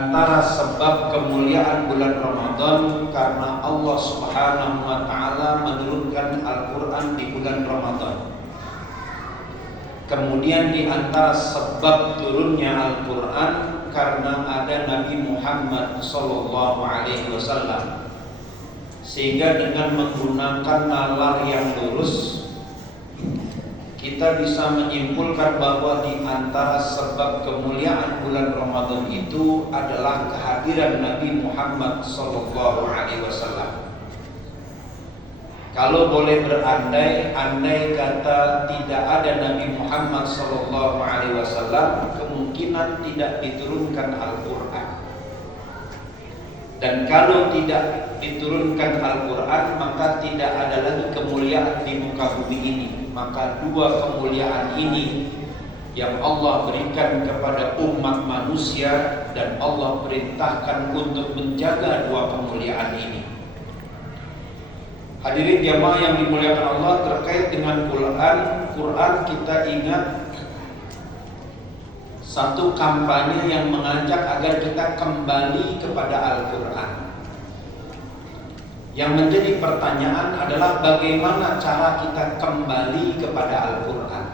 Antara sebab kemuliaan bulan Ramadan karena Allah Subhanahu wa taala menurunkan Al-Qur'an di bulan Ramadan. Kemudian di antara sebab turunnya Al-Qur'an karena ada Nabi Muhammad sallallahu alaihi wasallam. Sehingga dengan menggunakan nalar yang lurus kita bisa menyimpulkan bahwa di antara sebab kemuliaan bulan Ramadan itu adalah kehadiran Nabi Muhammad sallallahu alaihi wasallam. Kalau boleh berandai, andai kata tidak ada Nabi Muhammad sallallahu alaihi wasallam, kemungkinan tidak diturunkan Al-Qur'an. Dan kalau tidak diturunkan Al-Qur'an, maka tidak ada lagi kemuliaan di muka bumi ini. Maka dua kemuliaan ini yang Allah berikan kepada umat manusia dan Allah perintahkan untuk menjaga dua kemuliaan ini. Hadirin jamaah yang dimuliakan Allah, terkait dengan Quran kita ingat satu kampanye yang mengajak agar kita kembali kepada Al-Quran. Yang menjadi pertanyaan adalah bagaimana cara kita kembali kepada Al-Quran.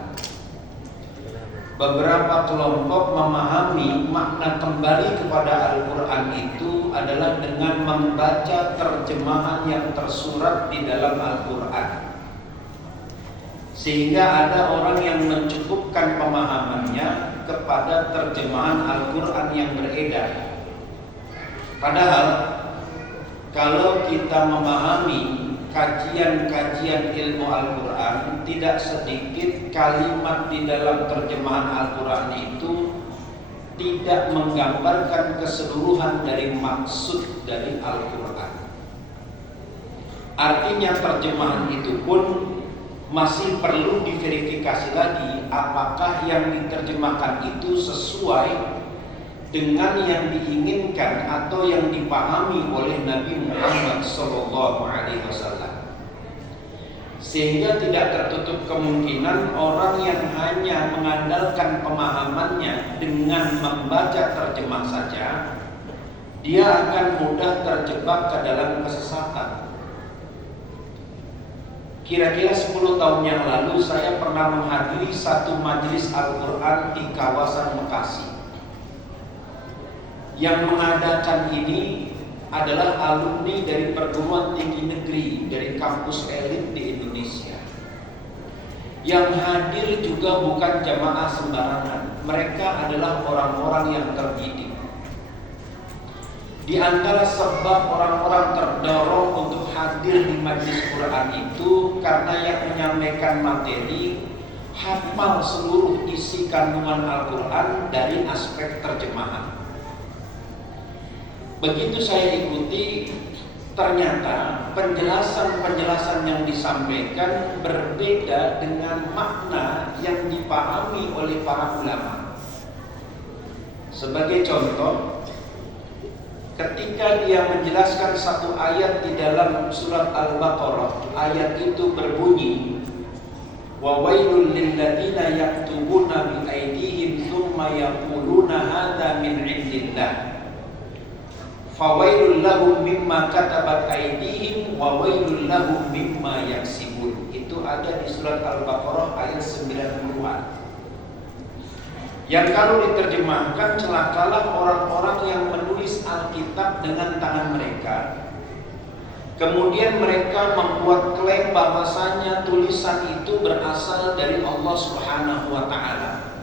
Beberapa kelompok memahami makna kembali kepada Al-Quran itu adalah dengan membaca terjemahan yang tersurat di dalam Al-Quran. Sehingga ada orang yang mencukupkan pemahamannya kepada terjemahan Al-Quran yang beredar. Padahal kalau kita memahami kajian-kajian ilmu Al-Quran, tidak sedikit kalimat di dalam terjemahan Al-Quran itu tidak menggambarkan keseluruhan dari maksud dari Al-Quran. Artinya terjemahan itu pun masih perlu diverifikasi lagi apakah yang diterjemahkan itu sesuai dengan yang diinginkan atau yang dipahami oleh Nabi Muhammad sallallahu alaihi wasallam. Sehingga tidak tertutup kemungkinan orang yang hanya mengandalkan pemahamannya dengan membaca terjemah saja, dia akan mudah terjebak ke dalam kesesatan. Kira-kira 10 tahun yang lalu saya pernah menghadiri satu majelis Al-Quran di kawasan Bekasi. Yang mengadakan ini adalah alumni dari perguruan tinggi negeri dari kampus elit di Indonesia. Yang hadir juga bukan jamaah sembarangan, mereka adalah orang-orang yang terdidik. Di antara sebab orang-orang terdorong untuk hadir di majelis Quran itu karena yang menyampaikan materi hafal seluruh isi kandungan Al-Quran dari aspek terjemahan. Begitu saya ikuti, ternyata penjelasan-penjelasan yang disampaikan berbeda dengan makna yang dipahami oleh para ulama. Sebagai contoh, ketika dia menjelaskan satu ayat di dalam surat Al-Baqarah, ayat itu berbunyi, wa wailul lil ladzina yaktubuna bi aydihim tsumma yaquluna hadza min 'indillah. Fawailul lahum mimma katabat aydihim wa wailul lahum mimma yaksibun. Itu ada di surat Al-Baqarah ayat 90-an. Yang kalau diterjemahkan, celakalah orang-orang yang menulis Alkitab dengan tangan mereka. Kemudian mereka membuat klaim bahwasanya tulisan itu berasal dari Allah Subhanahu wa taala.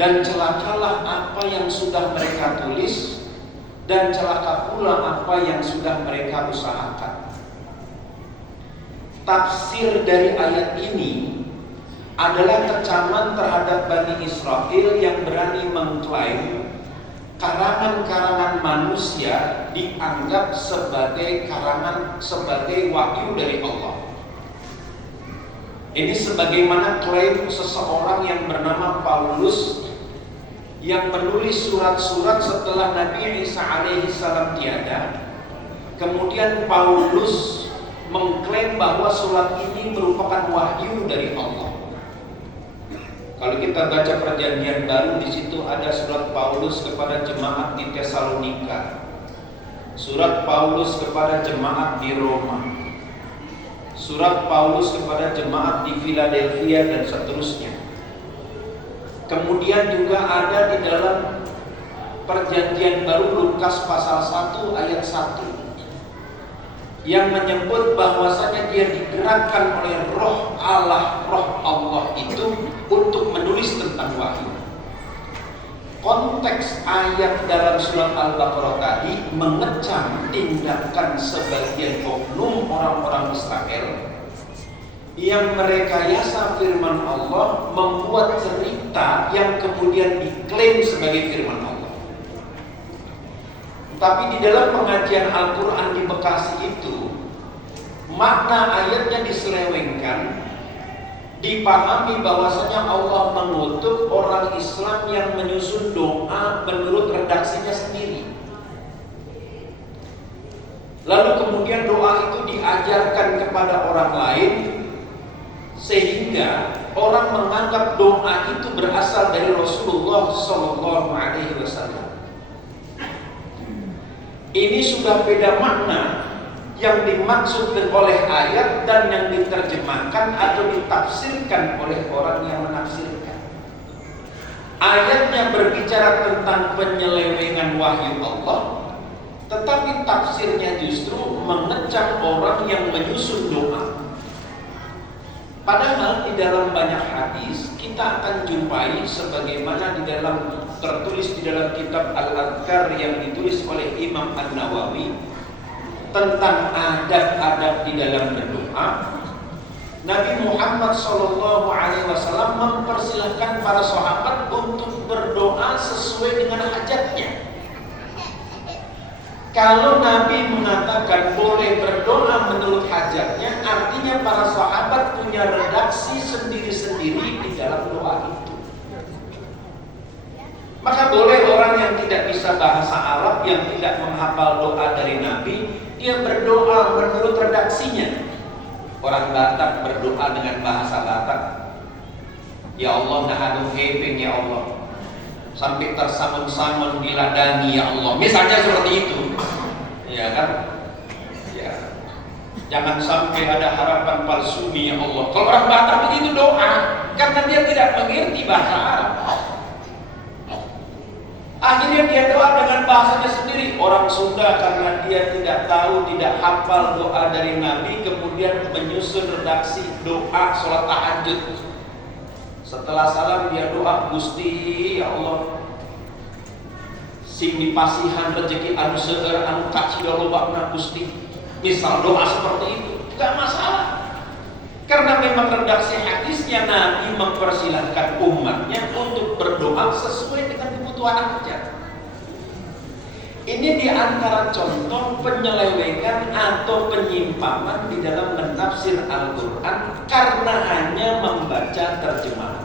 Dan celakalah apa yang sudah mereka tulis, dan celaka pula apa yang sudah mereka usahakan. Tafsir dari ayat ini adalah kecaman terhadap Bani Israel yang berani mengklaim karangan-karangan manusia dianggap sebagai wahyu dari Allah. Ini sebagaimana klaim seseorang yang bernama Paulus yang menulis surat-surat setelah Nabi Isa alaihi salam tiada. Kemudian Paulus mengklaim bahwa surat ini merupakan wahyu dari Allah. Kalau kita baca Perjanjian Baru, di situ ada surat Paulus kepada jemaat di Tesalonika, surat Paulus kepada jemaat di Roma, surat Paulus kepada jemaat di Philadelphia dan seterusnya. Kemudian juga ada di dalam Perjanjian Baru Lukas pasal 1 ayat 1 yang menyebut bahwasanya dia digerakkan oleh roh Allah itu untuk menulis tentang wahyu. Konteks ayat dalam surat Al-Baqarah tadi mengecam tindakan sebagian oknum orang-orang Israel yang merekayasa firman Allah, membuat cerita yang kemudian diklaim sebagai firman Allah. Tapi di dalam pengajian Al-Quran di Bekasi itu, makna ayatnya diselewengkan, dipahami bahwasanya Allah mengutuk orang Islam yang menyusun doa menurut redaksinya sendiri. Lalu kemudian doa itu diajarkan kepada orang lain, sehingga orang menganggap doa itu berasal dari Rasulullah SAW. Ini sudah beda makna yang dimaksud oleh ayat dan yang diterjemahkan atau ditafsirkan oleh orang yang menafsirkan. Ayatnya berbicara tentang penyelewengan wahyu Allah, tetapi tafsirnya justru mengecam orang yang menyusun doa. Padahal di dalam banyak hadis kita akan jumpai sebagaimana di dalam tertulis di dalam kitab Al-Adhkar yang ditulis oleh Imam An-Nawawi tentang adab-adab di dalam berdoa. Nabi Muhammad SAW mempersilahkan para sahabat untuk berdoa sesuai dengan hajatnya. Kalau Nabi mengatakan boleh berdoa menurut hajatnya, artinya para sahabat punya redaksi sendiri-sendiri di dalam doa itu. Maka boleh orang yang tidak bisa bahasa Arab, yang tidak menghafal doa dari Nabi, dia berdoa menurut redaksinya. Orang Batak berdoa dengan bahasa Batak, ya Allah nahadu hepeng ya Allah, sampai tersamun-samun diladani ya Allah, misalnya seperti itu, ya kan? Ya, jangan sampai ada harapan palsu ya Allah. Kalau orang Batak begitu doa, karena dia tidak mengerti bahasa Arab. Akhirnya dia doa dengan bahasanya sendiri. Orang Sunda karena dia tidak tahu, tidak hafal doa dari Nabi, kemudian menyusun redaksi doa sholat tahajud. Setelah salam dia doa, Gusti ya Allah, sing dipasihan rezeki anu seueur anu kacida lobana Gusti. Misal doa seperti itu, enggak masalah. Karena memang redaksi hadisnya Nabi mempersilahkan umatnya untuk berdoa sesuai dengan kebutuhan hajat. Ini diantara contoh penyelewengan atau penyimpangan di dalam menafsir Al-Quran karena hanya membaca terjemahan.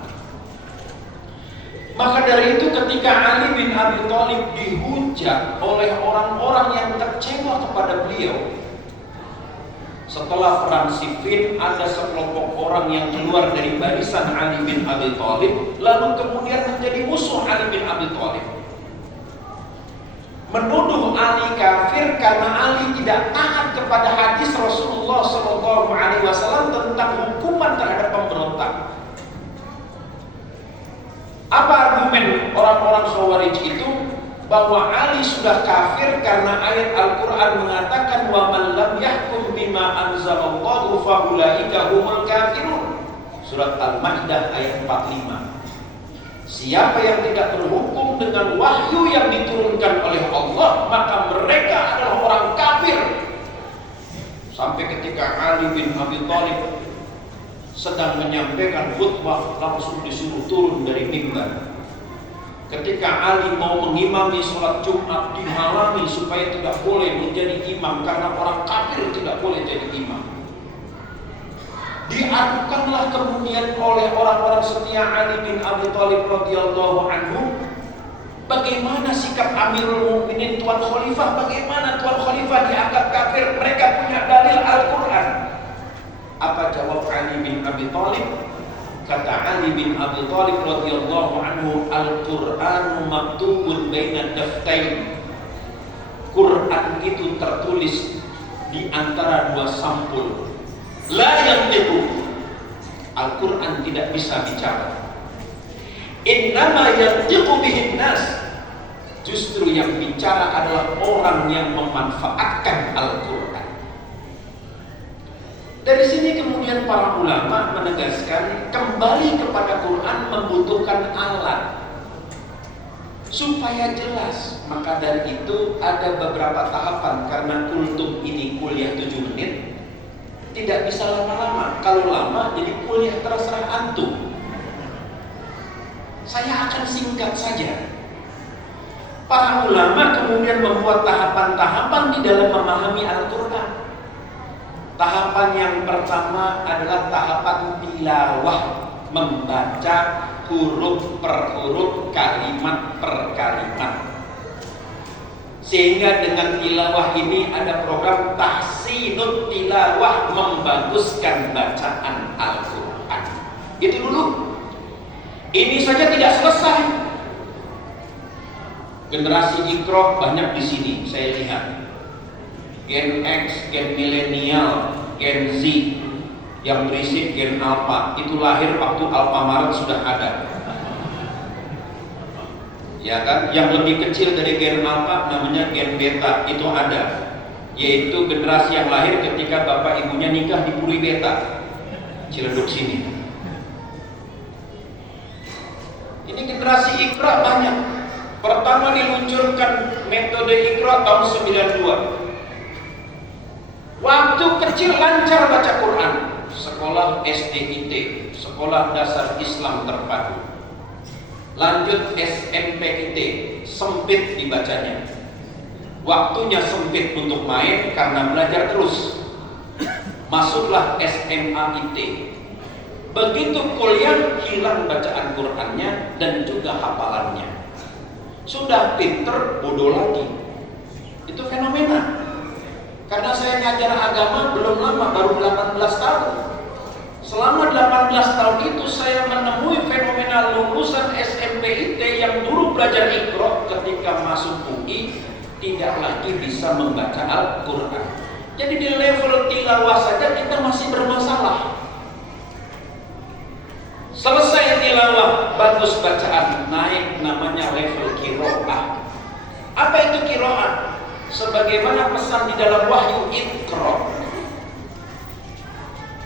Maka dari itu ketika Ali bin Abi Thalib dihujat oleh orang-orang yang kecewa kepada beliau, setelah perang Siffin ada sekelompok orang yang keluar dari barisan Ali bin Abi Thalib, lalu kemudian menjadi musuh Ali bin Abi Thalib, menuduh Ali kafir karena Ali tidak taat kepada hadis Rasulullah SAW tentang hukuman terhadap pemberontak. Apa argumen orang-orang Khawarij itu? Bahwa Ali sudah kafir karena ayat Al-Quran mengatakan wa man lam yahkum bima anzalallahu fa ulaika humul kafirun. Surat Al-Maidah ayat 45. Siapa yang tidak berhukum dengan wahyu yang diturunkan oleh Allah, maka mereka adalah orang kafir. Sampai ketika Ali bin Abi Thalib sedang menyampaikan khutbah, langsung disuruh turun dari mimbar. Ketika Ali mau mengimami sholat Jumat, dihalangi supaya tidak boleh menjadi imam karena orang kafir tidak boleh jadi imam. Diadukanlah kemudian oleh orang-orang setia Ali bin Abi Thalib radhiyallahu anhu, bagaimana sikap Amirul Mukminin Tuan Khalifah, bagaimana Tuan Khalifah dianggap kafir, mereka punya dalil Al-Quran. Apa jawab Ali bin Abi Thalib? Kata Ali bin Abi Thalib radhiyallahu anhu, Al-Qur'anu maktubun baina daftain. Quran itu tertulis di antara dua sampul. La yantiqu. Al-Quran tidak bisa bicara. Innama yantiqu bihin nas. Justru yang bicara adalah orang yang memanfaatkan Al-Quran. Dari sini kemudian para ulama menegaskan kembali kepada Quran membutuhkan alat supaya jelas. Maka dari itu ada beberapa tahapan. Karena kultum ini kuliah 7 menit, tidak bisa lama-lama. Kalau lama jadi kuliah terserah antum. Saya akan singkat saja. Para ulama kemudian membuat tahapan-tahapan di dalam memahami Al-Quran. Tahapan yang pertama adalah tahapan tilawah, membaca huruf per huruf, kalimat per kalimat. Sehingga dengan tilawah ini ada program tahsinut tilawah, membaguskan bacaan Al-Quran. Itu dulu. Ini saja tidak selesai. Generasi Iqra banyak di sini saya lihat. Gen X, Gen Milenial, Gen Z, yang berisik Gen Alpha. Itu lahir waktu Alfamaret sudah ada. Ya kan? Yang lebih kecil dari Gen Alpha namanya Gen Beta, itu ada. Yaitu generasi yang lahir ketika bapak ibunya nikah di Puri Beta, Ciledug sini. Ini generasi Iqra banyak. Pertama diluncurkan metode Iqra tahun 92. Waktu kecil lancar baca Quran. Sekolah SDIT, Sekolah Dasar Islam Terpadu. Lanjut SMPIT, sempit dibacanya. Waktunya sempit untuk main karena belajar terus. Masuklah SMAIT. Begitu kuliah hilang bacaan Qurannya dan juga hafalannya. Sudah pinter, bodoh lagi. Itu fenomena. Karena saya ngajar agama belum lama, baru 18 tahun. Selama 18 tahun itu saya menemui fenomena lulusan SMPIT yang dulu belajar Iqra ketika masuk UI tidak lagi bisa membaca Al-Quran. Jadi di level tilawah saja kita masih bermasalah. Selesai tilawah, bagus bacaan, naik namanya level qiraah. Apa itu qiraah? Sebagaimana pesan di dalam wahyu, Iqra.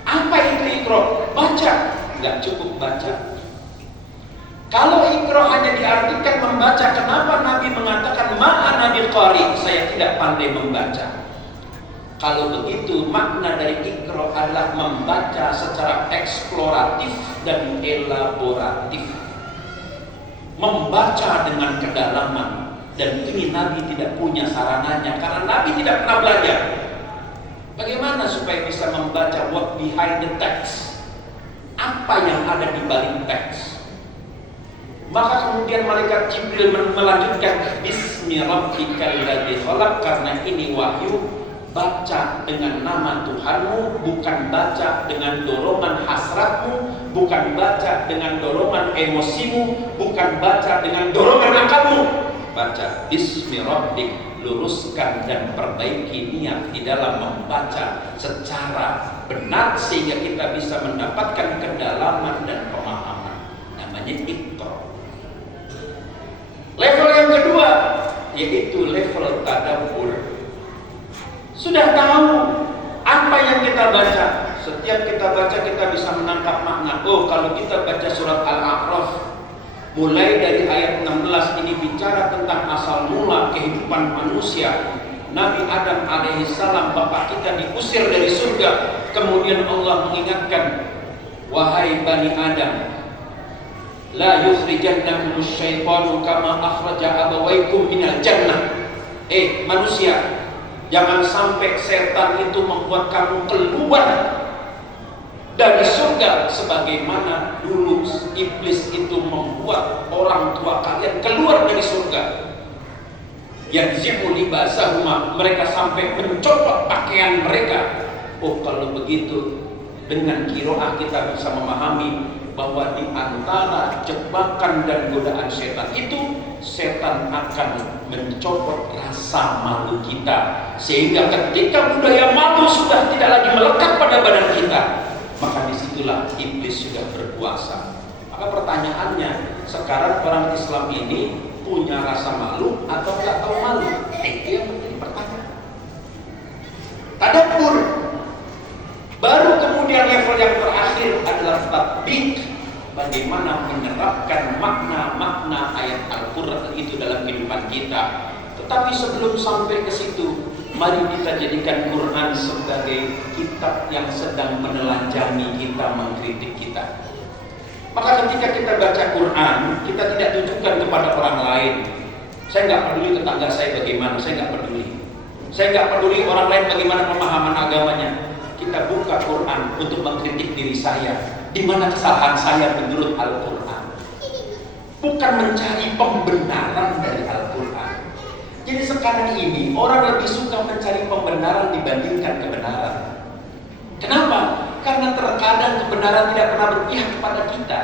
Apa itu Iqra? Baca, nggak cukup baca. Kalau Iqra hanya diartikan membaca, kenapa Nabi mengatakan ma'ana biqari, saya tidak pandai membaca? Kalau begitu, makna dari Iqra adalah membaca secara eksploratif dan elaboratif. Membaca dengan kedalaman. Dan ini Nabi tidak punya sarananya karena Nabi tidak pernah belajar. Bagaimana supaya bisa membaca what behind the text? Apa yang ada di balik teks? Maka kemudian malaikat Jibril melanjutkan Bismi rabbikal ladzi khalaq, karena ini wahyu. Baca dengan nama Tuhanmu, bukan baca dengan dorongan hasratmu, bukan baca dengan dorongan emosimu, bukan baca dengan dorongan akalmu. Baca Bismi rabbik, luruskan dan perbaiki niat di dalam membaca secara benar sehingga kita bisa mendapatkan kedalaman dan pemahaman. Namanya Iqra. Level yang kedua yaitu level tadabbur. Sudah tahu apa yang kita baca. Setiap kita baca kita bisa menangkap makna. Oh, kalau kita baca surat Al-A'raf mulai dari ayat 16 ini bicara tentang asal mula kehidupan manusia. Nabi Adam alaihissalam, bapak kita, diusir dari surga. Kemudian Allah mengingatkan, wahai Bani Adam, la yukhrijannakum asyaitanu kama akhraja abawaykum minal jannah. Manusia, jangan sampai setan itu membuat kamu keluar dari surga sebagaimana dulu iblis itu membuat orang tua kalian keluar dari surga. Yanzi'u libasahuma, mereka sampai mencopot pakaian mereka. Oh, kalau begitu dengan qiraah kita bisa memahami bahwa di antara jebakan dan godaan setan itu, setan akan mencopot rasa malu kita, sehingga ketika budaya malu sudah tidak lagi melekat pada badan kita, maka disitulah iblis sudah berkuasa. Maka pertanyaannya, sekarang orang Islam ini punya rasa malu atau nggak tahu malu? Itu yang menjadi pertanyaan. Tadabbur. Baru kemudian level yang terakhir adalah tatbik, bagaimana menerapkan makna-makna ayat Al-Quran itu dalam kehidupan kita. Tetapi sebelum sampai ke situ, mari kita jadikan Quran sebagai kitab yang sedang menelanjangi kita, mengkritik kita. Maka ketika kita baca Quran, kita tidak tunjukkan kepada orang lain. Saya nggak peduli tetangga saya bagaimana, saya nggak peduli. Saya nggak peduli orang lain bagaimana pemahaman agamanya. Kita buka Quran untuk mengkritik diri saya. Di mana kesalahan saya menurut Al-Quran. Bukan mencari pembenaran dari Al-Quran. Jadi sekarang ini orang lebih suka mencari pembenaran dibandingkan kebenaran. Kenapa? Karena terkadang kebenaran tidak pernah berpihak kepada kita.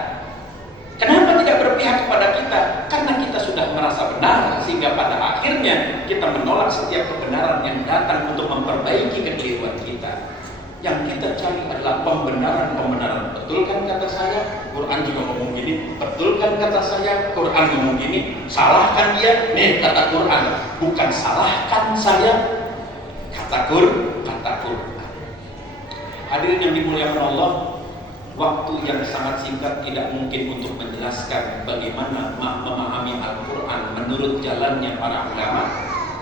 Kenapa tidak berpihak kepada kita? Karena kita sudah merasa benar, sehingga pada akhirnya kita menolak setiap kebenaran yang datang untuk memperbaiki kekeliruan kita. Yang kita cari adalah pembenaran. Betul kan kata saya? Quran juga ngomong gini. Betul kan kata saya? Quran ngomong gini. Salahkan dia? Nih kata Quran. Bukan salahkan saya. Kata Quran. Hadirin yang dimuliakan Allah, waktu yang sangat singkat tidak mungkin untuk menjelaskan bagaimana memahami Al-Quran menurut jalannya para ulama.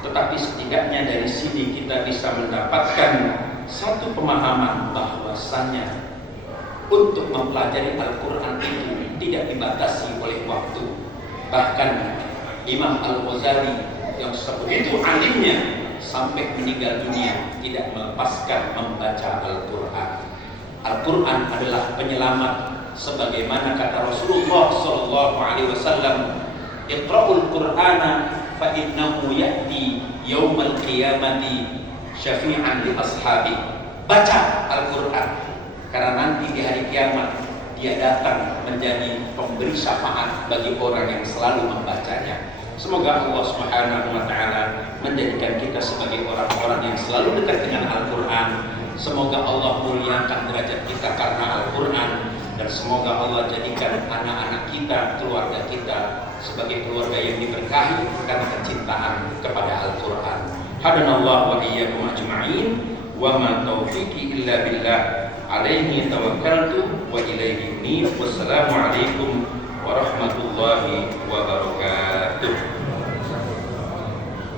Tetapi setidaknya dari sini kita bisa mendapatkan satu pemahaman bahwasanya untuk mempelajari Al-Quran itu tidak dibatasi oleh waktu. Bahkan Imam Al-Ghazali yang sebegitu alimnya sampai meninggal dunia tidak melepaskan membaca Al-Quran. Al-Quran adalah penyelamat, sebagaimana kata Rasulullah SAW, "Iqra'ul Qur'ana fa innahu ya'ti yaumal qiyamati syafi'an li ashabi." Baca Al-Quran, karena nanti di hari kiamat dia datang menjadi pemberi syafaat bagi orang yang selalu membacanya. Semoga Allah Subhanahu wa Ta'ala menjadikan kita sebagai orang-orang yang selalu dekat dengan Al-Quran. Semoga Allah muliakan derajat kita karena Al-Quran, dan semoga Allah jadikan anak-anak kita, keluarga kita sebagai keluarga yang diberkahi karena kecintaan kepada Al-Quran. Hadanallahu wa iyyakum ajma'in, wa ma taufiqi illa billah, alaihi tawakkaltu wa ilaihi unib. Wassalamu alaikum warahmatullahi wabarakatuh.